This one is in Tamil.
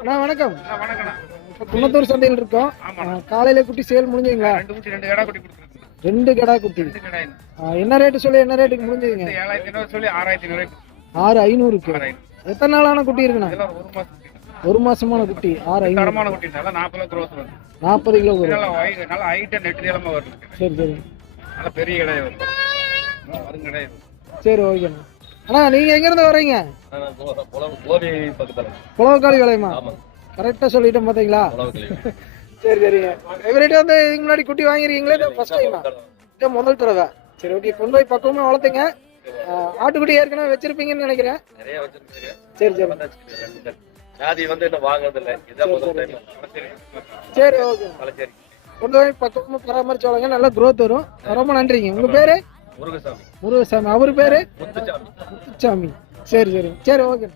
அண்ணா வணக்கம். குன்னத்தூர் சந்தையில் இருக்கோம். காலையில குட்டி சேல் முடிஞ்சுங்களா ரெண்டு கடா குட்டி கடா என்ன ரேட்டு சொல்லி என்ன ரேட்டுக்கு முடிஞ்சுதுங்க? ஆறு ஐநூறுக்கு. எத்தனை நாளான குட்டி இருக்குண்ணா? ஒரு மாசமான குட்டி ஆறு ஐநூறு. குட்டி நாற்பது கிலோ சரி சரி. நல்லா பெரிய வருது சரி ஓகேண்ணா. அண்ணா நீங்க எங்க இருந்து பக்கத்துல புலவக்காளி விலையமா கரெக்டா சொல்லிட்டேன் பாத்தீங்களா சரி சரிங்க இவர்கிட்ட வந்து இதுக்கு முன்னாடி குட்டி வாங்கிருக்கீங்களே ஃபர்ஸ்ட் டைமா இதான் முதல் தடவை. சரி ஓகே கொண்டு போய் பக்குவமா வளர்த்துங்க. ஆட்டுக்குட்டி ஏற்கனவே வச்சிருப்பீங்கன்னு நினைக்கிறேன். சரி சரி. ரெண்டு ஜாதி வந்து இன்னும் வாங்குறது இல்ல இதான் முதல் டைம் சரி ஓகே கொண்டு போய் பக்கமா பராமரிச்சு வளங்க நல்லா growth வரும். ரொம்ப நன்றிங்க. உங்க பேரு? முருகசாமி. முருகசாமி. அவர் பேரு? முத்துச்சாமி. முத்துச்சாமி. சரி சரி. சரி ஓகே.